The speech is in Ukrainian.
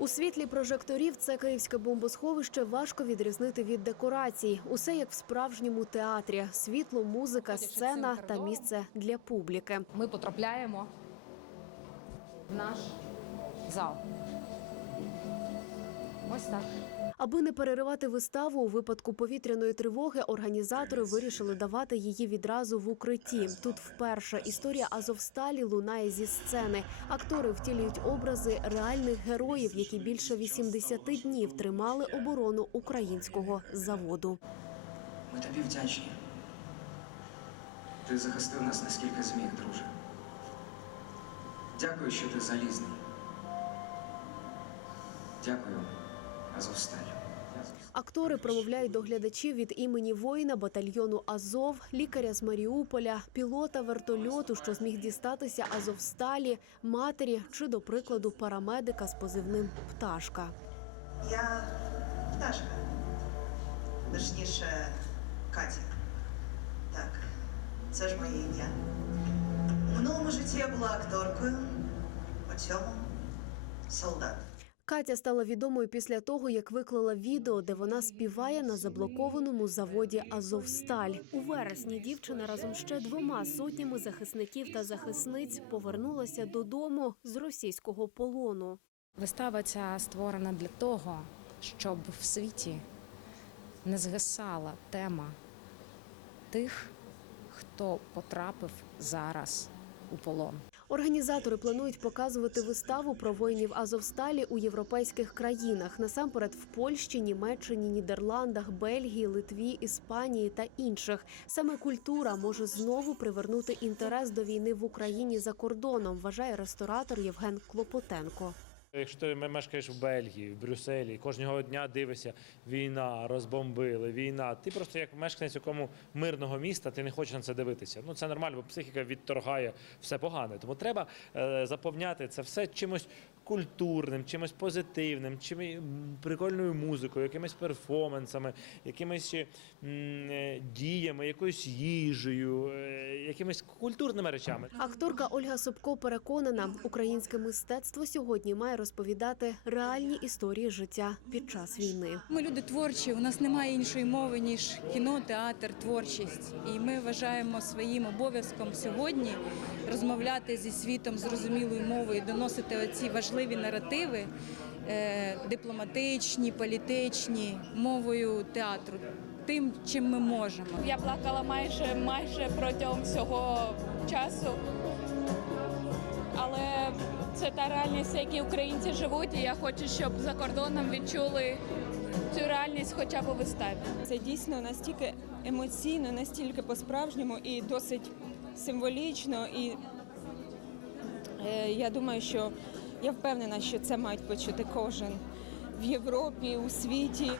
У світлі прожекторів це київське бомбосховище важко відрізнити від декорацій. Усе як в справжньому театрі: світло, музика, сцена та місце для публіки. Ми потрапляємо в наш зал. Ось так. Аби не переривати виставу у випадку повітряної тривоги, організатори вирішили давати її відразу в укритті. Тут вперше історія Азовсталі лунає зі сцени. Актори втілюють образи реальних героїв, які більше 80 днів тримали оборону українського заводу. Ми тобі вдячні. Ти захистив нас наскільки зміг, друже. Дякую, що ти залізний. Дякую, Азовсталь. Актори промовляють до глядачів від імені воїна батальйону Азов, лікаря з Маріуполя, пілота вертольоту, що зміг дістатися Азовсталі, матері чи, до прикладу, парамедика з позивним Пташка. Я пташка. Точніше, Катя. Так, це ж моє ім'я. У минулому житті я була акторкою, у цьому солдат. Катя стала відомою після того, як виклала відео, де вона співає на заблокованому заводі Азовсталь. У вересні дівчина разом ще двома сотнями захисників та захисниць повернулася додому з російського полону. Вистава ця створена для того, щоб в світі не згасала тема тих, хто потрапив зараз у полон. Організатори планують показувати виставу про воїнів Азовсталі у європейських країнах, насамперед в Польщі, Німеччині, Нідерландах, Бельгії, Литві, Іспанії та інших. Саме культура може знову привернути інтерес до війни в Україні за кордоном, вважає ресторатор Євген Клопотенко. Якщо ти мешкаєш в Бельгії, в Брюсселі, кожного дня дивишся війна, розбомбили, війна. Ти просто як мешканець якому мирного міста, ти не хочеш на це дивитися. Ну це нормально, бо психіка відторгає все погане. Тому треба е, заповняти це все чимось культурним, чимось позитивним, чим прикольною музикою, якимись перформансами, якимись е, діями, якоюсь їжею, е, якимись культурними речами. Акторка Ольга Собко переконана, українське мистецтво сьогодні має розповідати реальні історії життя під час війни. Ми люди творчі, у нас немає іншої мови, ніж кіно, театр, творчість. І ми вважаємо своїм обов'язком сьогодні розмовляти зі світом зрозумілою мовою, доносити оці важливі наративи е, дипломатичні, політичні, мовою театру, тим, чим ми можемо. Я плакала майже майже протягом всього часу. Але та реальність, в якій українці живуть, і я хочу, щоб за кордоном відчули цю реальність хоча б у виставі. Це дійсно настільки емоційно, настільки по-справжньому і досить символічно. І е, я думаю, що я впевнена, що це мають почути кожен в Європі, у світі.